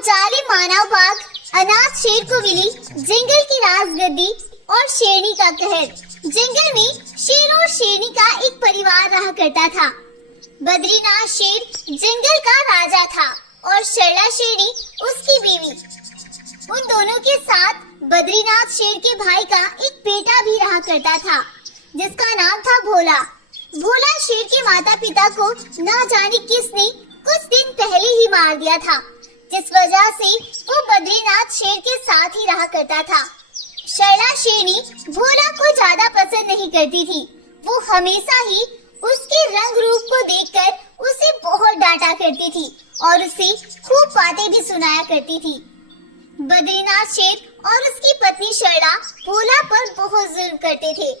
जालिम मानव बाघ अनाथ शेर को मिली जंगल की राजगद्दी और शेरनी का कहर। जंगल में शेर और शेरनी का एक परिवार रहा करता था। बद्रीनाथ शेर जंगल का राजा था और सरला शेरनी उसकी बीवी। उन दोनों के साथ बद्रीनाथ शेर के भाई का एक बेटा भी रहा करता था जिसका नाम था भोला। भोला शेर के माता पिता को न जाने किसने कुछ दिन पहले ही मार दिया था, जिस वजह से वो बद्रीनाथ शेर के साथ ही रहा करता था। सरला शेरनी भोला को ज्यादा पसंद नहीं करती थी। वो हमेशा ही उसके रंग रूप को देखकर उसे बहुत डांटा करती थी और उसे खूब बातें भी सुनाया करती थी। बद्रीनाथ शेर और उसकी पत्नी सरला भोला पर बहुत जुल्म करते थे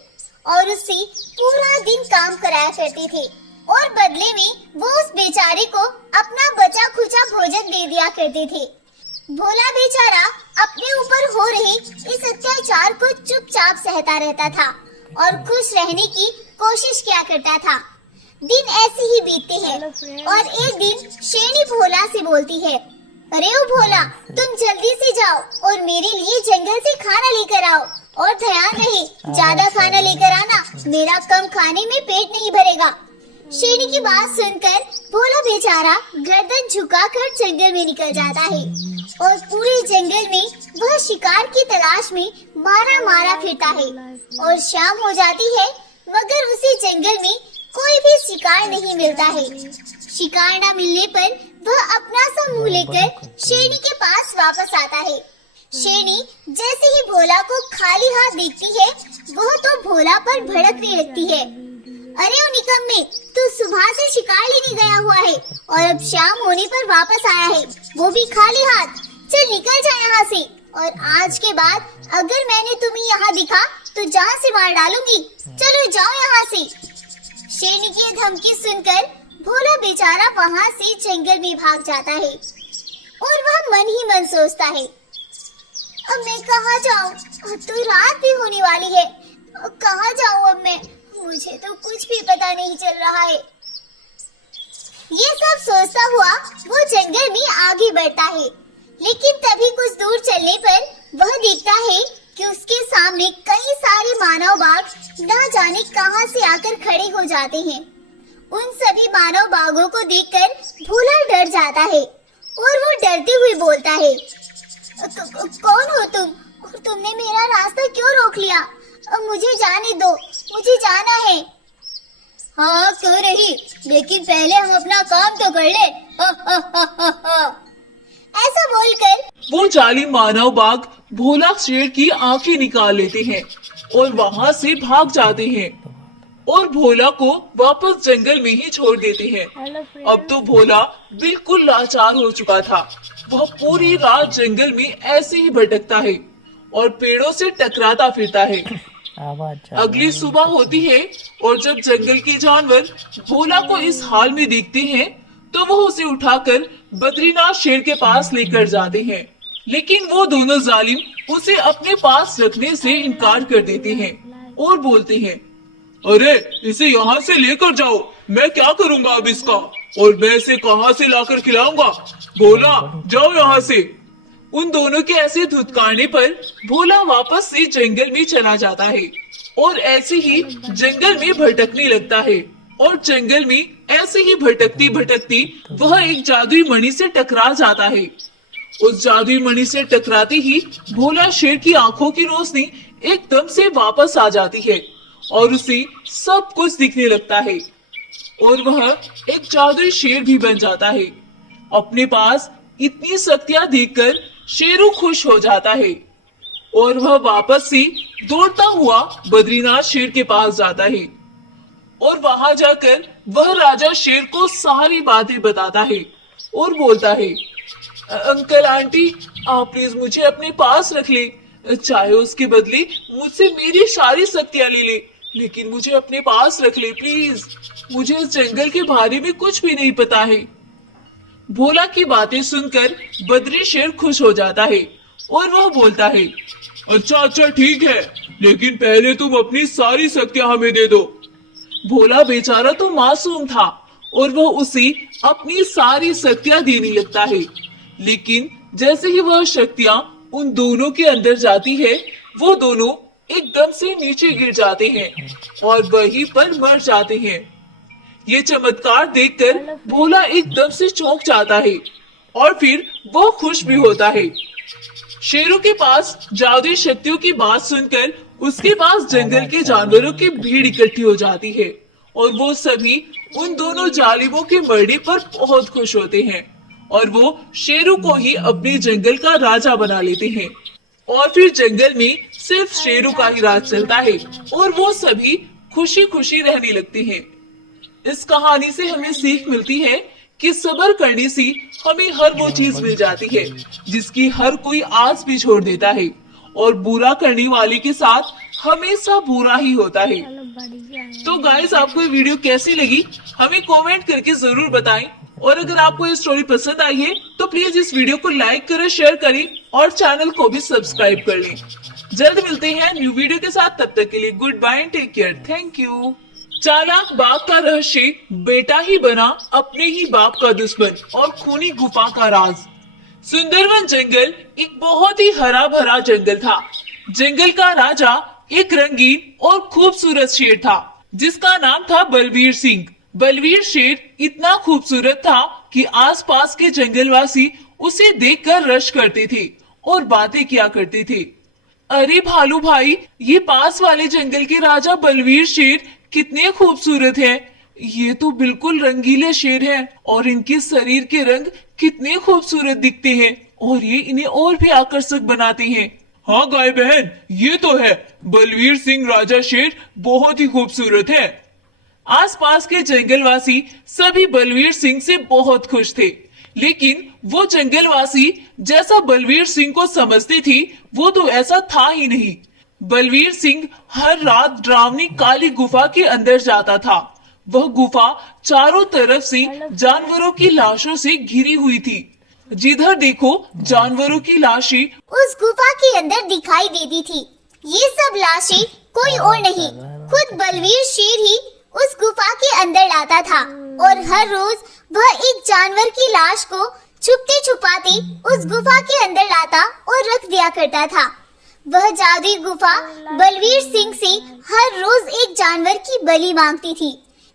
और उससे पूरा दिन काम कराया करते थे और बदले में वो उस बेचारे को अपना बचा खुचा भोजन दे दिया करते थे। भोला बेचारा अपने ऊपर हो रहे इस अत्याचार को चुपचाप सहता रहता था और खुश रहने की कोशिश किया करता था। दिन ऐसे ही बीतते हैं और एक दिन शेरनी भोला से बोलती है, अरे ओ भोला, तुम जल्दी से जाओ और मेरे लिए जंगल से खाना लेकर आओ और ध्यान रहे ज्यादा खाना लेकर आना, मेरा कम खाने में पेट नहीं भरेगा। शेरनी की बात सुनकर भोला बेचारा गर्दन झुकाकर जंगल में निकल जाता है और पूरे जंगल में वह शिकार की तलाश में मारा मारा फिरता है और शाम हो जाती है मगर उसे जंगल में कोई भी शिकार नहीं मिलता है। शिकार न मिलने पर वह अपना सा मुंह लेकर शेरनी के पास वापस आता है। शेरनी जैसे ही भोला को खाली हाथ देखती है वह तो भोला पर भड़कने लगती है। अरे ओ निकम्मे, तू सुबह से शिकार लेने गया हुआ है और अब शाम होने पर वापस आया है, वो भी खाली हाथ। चल निकल जा यहाँ से और आज के बाद अगर मैंने तुम्हें यहाँ दिखा तो जान से मार डालूंगी। चलो जाओ यहाँ से। शेरनी की धमकी सुनकर भोला बेचारा वहाँ से जंगल में भाग जाता है और वह मन ही मन सोचता है, अब मैं कहाँ जाऊँ? तो रात भी होने वाली है, कहाँ जाऊँ अब मैं? मुझे तो कुछ भी पता नहीं चल रहा है। ये सब सोचता हुआ वो जंगल में आगे बढ़ता है, लेकिन तभी कुछ दूर चलने पर वह देखता है कि उसके सामने कई सारे मानव बाघ न जाने कहां से आकर खड़े हो जाते हैं। उन सभी मानव बाघों को देखकर भोला डर जाता है और वो डरते हुए बोलता है, कौन हो तुम और तुमने मेरा रास्ता क्यों रोक लिया? अब मुझे जाने दो, मुझे जाना है। हाँ क्यों नहीं, लेकिन पहले हम अपना काम तो कर ले। ऐसा बोलकर वो जालिम मानव बाघ भोला शेर की आंखें निकाल लेते हैं और वहाँ से भाग जाते हैं और भोला को वापस जंगल में ही छोड़ देते हैं। अब तो भोला बिल्कुल लाचार हो चुका था। वह पूरी रात जंगल में ऐसे ही भटकता है और पेड़ों से टकराता फिरता है। अगली सुबह होती है और जब जंगल के जानवर भोला को इस हाल में देखते हैं तो वह उसे उठाकर बद्रीनाथ शेर के पास लेकर जाते हैं, लेकिन वो दोनों जालिम उसे अपने पास रखने से इनकार कर देते हैं और बोलते हैं, अरे इसे यहाँ से लेकर जाओ, मैं क्या करूँगा अब इसका, और मैं इसे कहाँ से लाकर खिलाऊंगा? भोला जाओ यहाँ से। उन दोनों के ऐसे धुतकारने पर भोला वापस से जंगल में चला जाता है और ऐसे ही जंगल में भटकने लगता है और जंगल में ऐसे ही भटकती भटकती वह एक जादुई मणि से टकरा जाता है। उस जादुई मणि से टकराते ही भोला शेर की आंखों की रोशनी एकदम से वापस आ जाती है और उसे सब कुछ दिखने लगता है और वह एक जादुई शेर भी बन जाता है। अपने पास इतनी शक्तियां देखकर शेरू खुश हो जाता है और वह वापस से दौड़ता हुआ बद्रीनाथ शेर के पास जाता है और वहां जाकर वह राजा शेर को सारी बातें बताता है और बोलता है, अंकल आंटी आप प्लीज मुझे अपने पास रख ले, चाहे उसके बदले मुझसे मेरी सारी शक्तियां ले ले, लेकिन मुझे अपने पास रख ले प्लीज, मुझे इस जंगल के बारे में कुछ भी नहीं पता है। भोला की बातें सुनकर बद्री शेर खुश हो जाता है और वह बोलता है, अच्छा ठीक है, लेकिन पहले तुम अपनी सारी शक्तियां हमें दे दो। भोला बेचारा तो मासूम था और वह उसे अपनी सारी शक्तियां देने लगता है, लेकिन जैसे ही वह शक्तियां उन दोनों के अंदर जाती है, वो दोनों एकदम से नीचे गिर जाते हैं और वहीं पर मर जाते हैं। ये चमत्कार देखकर भोला एकदम से चौंक जाता है और फिर वो खुश भी होता है। शेरों के पास जादुई शक्तियों की बात सुनकर उसके पास जंगल के जानवरों की भीड़ इकट्ठी हो जाती है और वो सभी उन दोनों जालिमों के मरने पर बहुत खुश होते हैं और वो शेरों को ही अपने जंगल का राजा बना लेते हैं और फिर जंगल में सिर्फ शेरों का ही राज चलता है और वो सभी खुशी खुशी रहने लगते हैं। इस कहानी से हमें सीख मिलती है कि सब्र करने से हमें हर वो चीज मिल जाती है जिसकी हर कोई आस भी छोड़ देता है और बुरा करने वाले के साथ हमेशा बुरा ही होता है। तो गाइस, आपको ये वीडियो कैसी लगी हमें कमेंट करके जरूर बताएं और अगर आपको ये स्टोरी पसंद आई है तो प्लीज इस वीडियो को लाइक करें, शेयर करें और चैनल को भी सब्सक्राइब कर लें। जल्द मिलते हैं न्यू वीडियो के साथ, तब तक के लिए good bye and take care. Thank you. चालाक बाघ का रहस्य, बेटा ही बना अपने ही बाप का दुश्मन और खूनी गुफा का राज। सुंदरवन जंगल एक बहुत ही हरा भरा जंगल था। जंगल का राजा एक रंगीन और खूबसूरत शेर था जिसका नाम था बलवीर सिंह। बलवीर शेर इतना खूबसूरत था कि आसपास के जंगलवासी उसे देखकर रश करते थे और बातें किया करते थे। अरे भालू भाई, ये पास वाले जंगल के राजा बलवीर शेर कितने खूबसूरत हैं। ये तो बिल्कुल रंगीले शेर हैं और इनके शरीर के रंग कितने खूबसूरत दिखते हैं और ये इन्हें और भी आकर्षक बनाते हैं। हाँ गाय बहन, ये तो है, बलवीर सिंह राजा शेर बहुत ही खूबसूरत है। आसपास के जंगलवासी सभी बलवीर सिंह से बहुत खुश थे, लेकिन वो जंगलवासी जैसा बलवीर सिंह को समझते थे वो तो ऐसा था ही नहीं। बलवीर सिंह हर रात डरावनी काली गुफा के अंदर जाता था। वह गुफा चारों तरफ से जानवरों की लाशों से घिरी हुई थी। जिधर देखो जानवरों की लाशें उस गुफा के अंदर दिखाई देती थी। ये सब लाशें कोई और नहीं, खुद बलवीर शेर ही उस गुफा के अंदर लाता था और हर रोज वह एक जानवर की लाश को छुपते छुपाते उस गुफा के अंदर लाता और रख दिया करता था। वह जादुई गुफा बलवीर सिंह से हर रोज एक जानवर की बलि मांगती थी,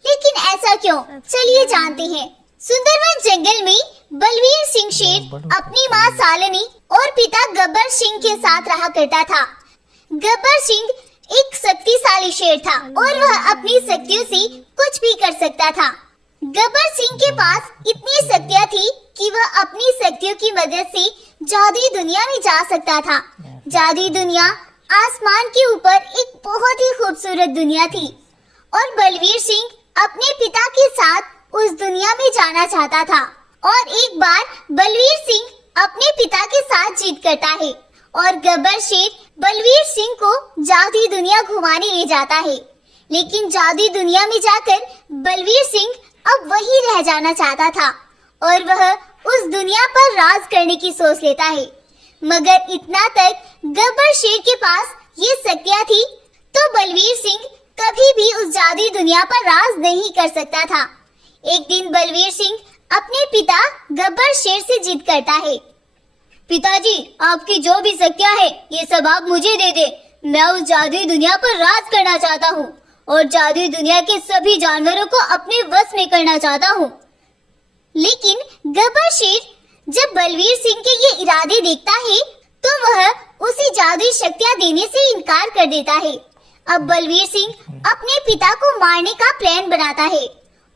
लेकिन ऐसा क्यों, चलिए जानते हैं। सुंदरवन जंगल में बलवीर सिंह शेर अपनी माँ सालनी और पिता गब्बर सिंह के साथ रहा करता था। गब्बर सिंह एक शक्तिशाली शेर था और वह अपनी शक्तियों से कुछ भी कर सकता था। गब्बर सिंह के पास इतनी शक्तियाँ थी कि वह अपनी शक्तियों की मदद से जादुई दुनिया में जा सकता था। जादुई दुनिया आसमान के ऊपर एक बहुत ही खूबसूरत दुनिया थी और बलवीर सिंह अपने पिता के साथ उस दुनिया में जाना चाहता था। और एक बार बलवीर सिंह अपने पिता के साथ जिद करता है और गब्बर शेर बलवीर सिंह को जादुई दुनिया घुमाने ले जाता है, लेकिन जादुई दुनिया में जाकर बलवीर सिंह अब वही रह जाना चाहता था और वह उस दुनिया पर राज करने की सोच लेता है। मगर इतना तक गब्बर शेर के पास ये शक्तियाँ थी तो बलवीर सिंह कभी भी उस जादुई दुनिया पर राज नहीं कर सकता था। एक दिन बलवीर सिंह अपने पिता गब्बर शेर से जिद करता है, पिताजी, आपकी जो भी शक्तियाँ है ये सब आप मुझे दे दे। मैं उस जादुई दुनिया पर राज करना चाहता हूँ और जादुई दुनिया के सभी जानवरों को अपने वश में करना चाहता हूँ। लेकिन गब्बर शेर जब बलवीर सिंह के ये इरादे देखता है तो वह उसे जादुई शक्तियाँ देने से इनकार कर देता है। अब बलवीर सिंह अपने पिता को मारने का प्लान बनाता है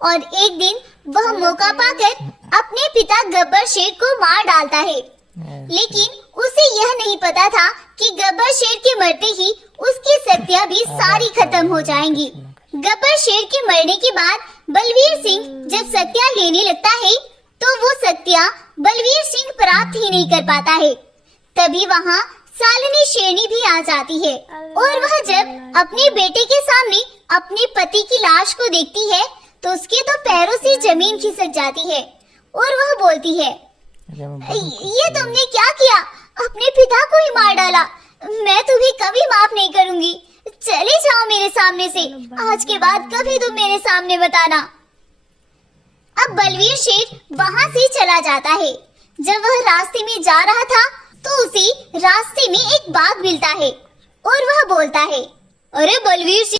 और एक दिन वह मौका पाकर अपने पिता गब्बर शेर को मार डालता है। लेकिन उसे यह नहीं पता था कि गब्बर शेर के मरते ही उसकी शक्तियाँ भी सारी खत्म हो जाएंगी। गब्बर शेर के मरने के बाद बलवीर सिंह जब शक्तियाँ लेने लगता है तो वो शक्तियाँ बलवीर सिंह प्राप्त ही नहीं कर पाता है। तभी वहाँ सालनी शेरनी भी आ जाती है और वह जब अपने बेटे के सामने अपने पति की लाश को देखती है तो उसके तो पैरों से जमीन खिसक जाती है और वह बोलती है, ये तुमने क्या किया, अपने पिता को ही मार डाला। मैं तुम्हें कभी माफ नहीं करूंगी, चले जाओ मेरे सामने से, आज के बाद कभी तुम मेरे सामने मत आना। अब बलवीर शेर वहाँ से चला जाता है। जब वह रास्ते में जा रहा था तो उसे रास्ते में एक बाघ मिलता है और वह बोलता है, अरे बलवीर सिंह,